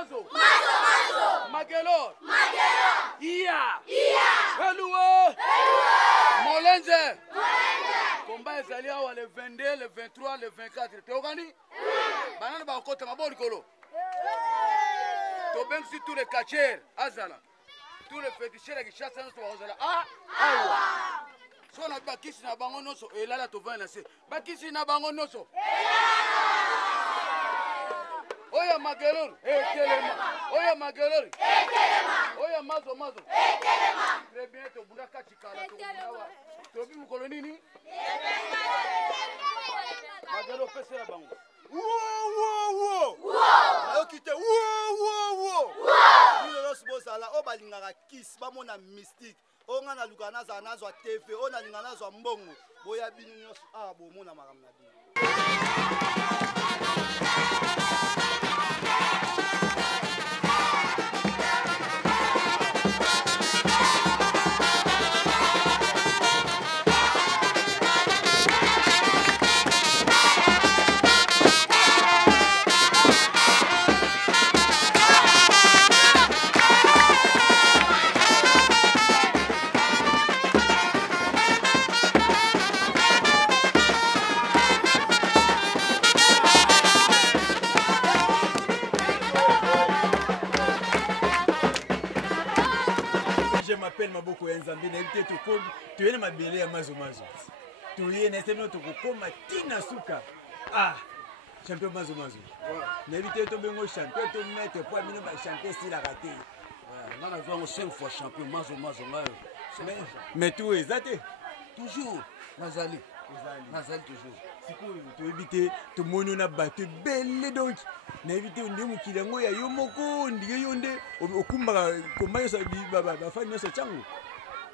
Mazo. Magelor. Iya. Eloué. Molenze. Combat ezali awa le 22, le 23, le 24. Théogani? Banana ba okota mabori kolo. To beng si tous les catcheurs azala. Tous les féticheurs qui chassent nous azala. Ah! So na bakisi na bango noso elala to vana se. Bakisi na bango noso. Oya Magelor, telema. Oya Magelor, telema. Oya Mazo. Telema. Très bien, to bunda kachikala to bunda. To bi mukolo nini? Magelor pese la bango. Wow. Ayo kite wow. Ni lo subo sala o balingaka kiss ba mona mystique. O ngana lukana za nazwa TV, o na lingana zwa mbongo. Boya binu nyos bo mona makamna binu. Je m'appelle Maboko Nzambe, n'habite tout comme tu es ma belle à Mazo. Tu es nécessairement tout comme Tina Souka. Ah, champion Mazo. N'habite tout bien au champion, tout mettre pour mine ba chanter si la raté. On a vu 5 fois champion Mazo. Mais tu es athée. Toujours Nazali toujours. Tu éviter tout le monde n'a battu belle donc. N'habite on dit mukila ngoya yo moko ndige yonde okumba komba yo sa baba bafanya so changu.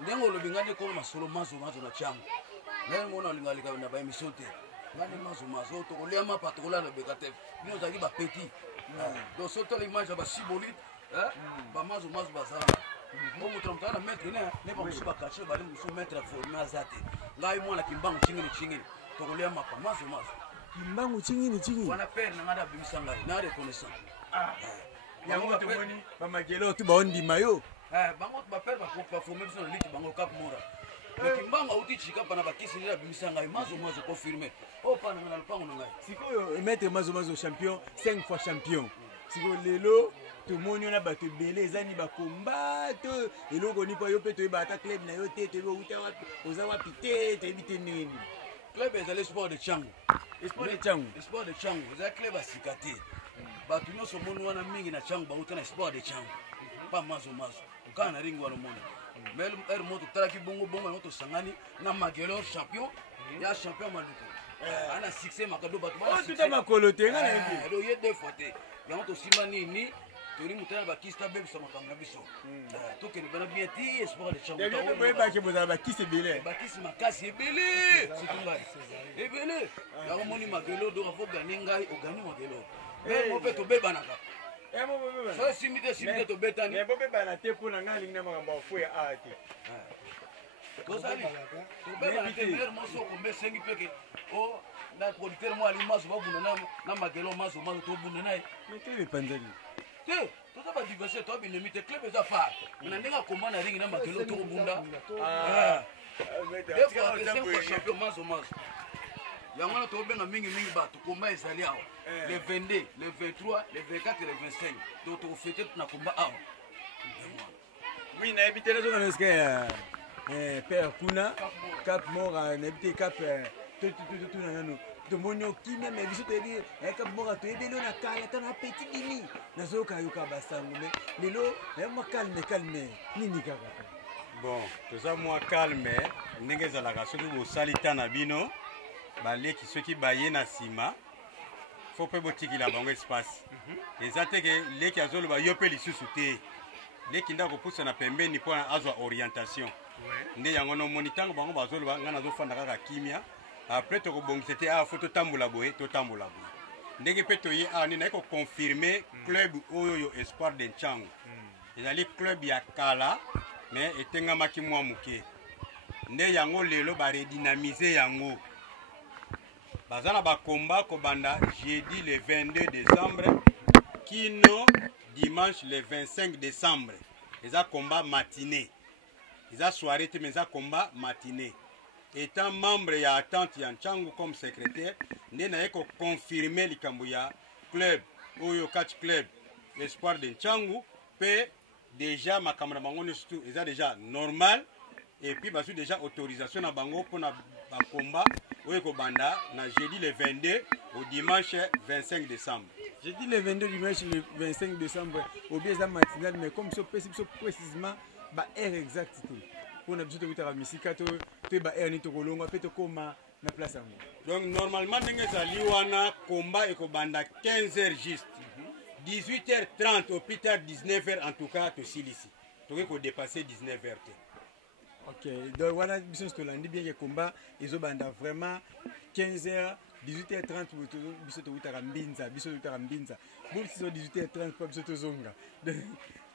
Ndengo lobingane ko masolo Mazo na changu. Ndengo mona lingali ka na ba émission te. Ngani Mazo to kolia ma patrola na bekate. Bino zaki ba petit. Donc soto l'image ba siboli, ba Mazo bazana. Mo mutra na mettre ne ba musu ba kache ba musu mettre formé azate. Ngai mwana kimbangu chingini. To kolia ma pa Mazo. Kimbangu chingini. Wana père na ngada bimisanga na reconnaissance. Yango to moni ba magelo tu ba ondi mayo. Bango ba père ba performer sur l'élite bango cap mora. Le kimbangu auti chika pana bakisi na bimisanga Mazo confirmé. O pana na lupango ngai. Siko mettre Mazo champion, 5 fois champion. Siko lelo tout le monde a battu belé zani ba combattre eloko ni pa yo pe to ba ta club na yo te go uta wapi ozawa pite te bite nini. Club est sport de Changu. Sport de Changu. Vous avez club à Sikate. Batu nyonso monu wana mingi na Changu ba utana sport de Changu. Pas Mazo. Kana ringi wala mona. Mais er moto taraki bongo moto sangani na Magelor champion. Ya champion maluko. Ana succès makado batu. Oh tout à makolo te ngana ngi. Do ye deux fois te. Ya moto simani ni tori mutana ba kista bebe sama kanga biso. To ke bana bien ti sport de Changu. David boye ba ke boza ba kisi belé. Ba kisi makasi ebele. Ebele. Ya moni Magelor do afo gagner ngai o gagner Magelor. Mais mo pe to beba naka. So simite to betani. Mais bo beba na te pour na ngali na makambo fo ya ate. Kozali. To beba na te mer mo so ko mesengi peke. O na producteur mo ali Mazo ba buna na Magelor Mazo to buna na. Mais tu es panzali. Te to ba diverser to bi limite club eza fa. Na ndinga komba na ringi na Magelor to bunda. Des fois, 5 fois champion Mazo. Yangana to benga mingi bato komba ezali awa. Le 22, le 23, le 24 et le 25. Donc to fêter na komba awa. Oui, na habité la zone est père Kuna, Cap Mort, na habité Cap tout na nano. To monyo kimia mais biso te bi Cap Mort to ebelo na kala ta na petit dini. Na zoka yoka basango mais lelo moi calme nini kaka. Bon, tout ça moi calme ndenge zalaka soki bo salita na bino baleki soki baye na sima faut pe botiki la bango espace. Ezate ke leki azoloba yo pe lisusu te. Leki ndako pusa na pembeni po azwa orientation. Nde yango no monitango bango bazoloba ngana zo fanda kaka kimia. Après to ko bongité a photo tambola boye to tambola boye. Ndenge pe to ye a ni na ko confirmer club oyo Espoir de Nchangu. Ezali club ya kala mais etengamaki mwa muke. Nde yango lelo ba redynamiser yango. Bazana ba combat ko banda jeudi le 22 décembre kino dimanche le 25 décembre. Ils ont combat matinée. Ils ont soirée, mais ils ont combat matinée. Étant membre et attente Yanchangu comme secrétaire, nous avons confirmé le Kambouya club, Oyo Catch Club, l'espoir de Nchangu, peut déjà ma caméra surtout, ils ont déjà normal et puis bah déjà autorisation à bango pour na combat Oyo Banda na jeudi le 22 au dimanche 25 décembre. Jeudi le 22 dimanche le 25 décembre au biais d'un matinal, mais comme ça précisément bah heure exacte. Pour nous tout à musique to ba erni to kolonga peto koma na place yango. Donc normalement ndenge zali wana combat ekobanda 15h juste. 18h30 au plus tard 19h en tout cas to silisi. Donc il faut dépasser 19h. OK, donc voilà biso to landi bien que combat ezobanda vraiment 15h 18h30 biso to utaka mbinza biso to utaka mbinza. Bon si 18h30 pas biso to zonga.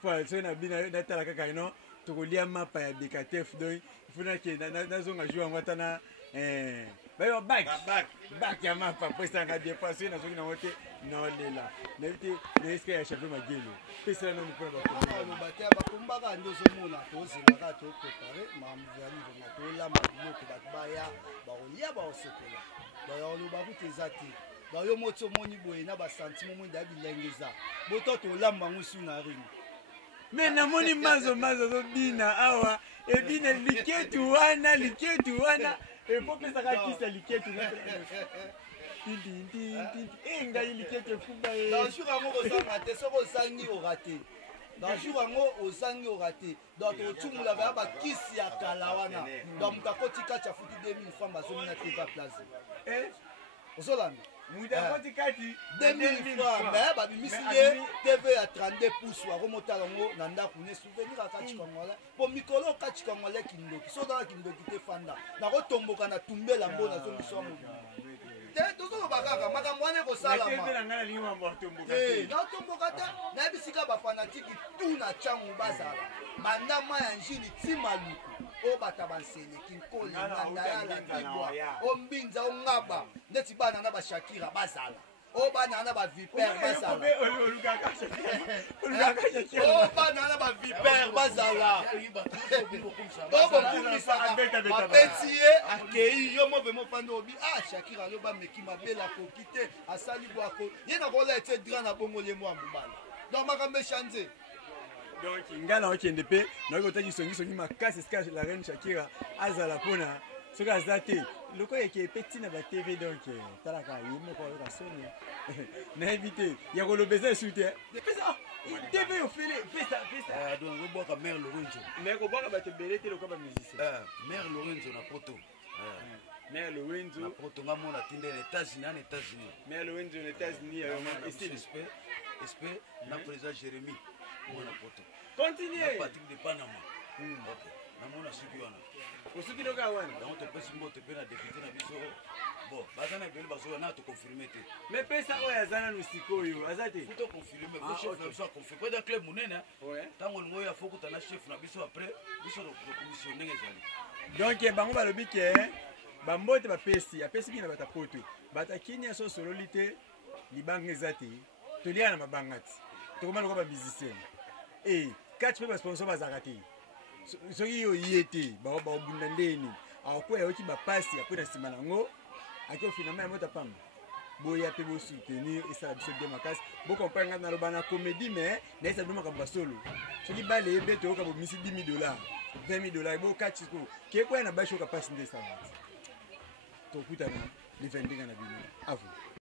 Pour ça na bina na tala kaka non tokolia mapa ya BKTF donc il faut que nazonga jouer en watana back ya mapa pesa ngabie passer na zongi na wote no lela nevite neske ya chapé magelo pesa na mpo ba batia bakomba ka ndozo mona to zinga to préparer mamvani de matola maboko batbaya ba olia ba osokola ba yolo ba kutezati ba yo motso moni boye na ba sentiment mo da bilengeza boto to lamba ngusi na ringi. Mais namoni mazo zo bina awa e bina liketu wana e po pesa ka kisa liketu na inga liketu fuba e dans jour ngo ko sanga te soko sangi o raté dans jour ngo o sangi o raté donc o tumula ba kisi ya kala wana donc mtakoti kacha futi 2000 francs bazo na TV place osolanda muda koti kati 2000 francs mais ba bimisile TV ya 32 pouces wa remotala ngo na ndako ne souvenir akati kongola po mikolo kati kongola kindoki so dans kindoki te fanda na ko tomboka na tumbela mbona zo miso mo te tozo bakaka makambo ane ko sala ma TV na ngala linga mwa tomboka te na tomboka te na bisika ba fanatiki tu na changu bazala banda ma ya njili timaluku o batabansele kinkoli nganda ya la tibwa o mbinza o ngaba ndeti bana na ba Shakira bazala o bana na ba Viper bazala o bana na ba Viper bazala o bokumisa apetiye akei yo mo vemo pando obi Shakira lo ba meki mabela kokite asali bwako yena kola ete dra na bongo le mwa mbala donc makambe chanze. Donc ngala okende pe na ko taki songi makasi ska la reine Shakira azala pona soka azate loko yeke petit na ba TV donc talaka yimo ko ka soni na invité ya ko lobeza soute pesa TV ofele pesa donc go boka mère Lorenzo mais ko boka ba te belete loko ba musicien mère Lorenzo na poto mère Lorenzo na poto ngamona tinde na États-Unis mère Lorenzo na États-Unis esprit na président Jérémy mona poto continuez Patrick de Panama OK na mona suki wana osuki loka wana donc te pesi mbote pe na député na biso bon bazana beli bazo na to confirmer te mais pesa oya zana lusikoyo azate faut confirmer ko chef na biso confirmer dans club munene tango ngo ya fokuta na chef na biso après biso do commission ndenge ezali donc bango balobi ke bambote bapesi apesi bina bata poto bata kinya so sololite libanga ezate tolia na mabangati tokomana ko ba musicien catch pe ba sponsor bazakati soki yo yete ba bunda ndeni akwa yoki ba pasi apona sima nango akio finalement mota pamba boya pe bo soutenir et ça biso de makasi bo comprendre na lobana comédie mais na ça doma ka basolo soki bale ebe to ka bo misi $10,000 $20,000 bo catch ko ke kwa na basho ka pasi ndesa to kutana le 20 na bino avu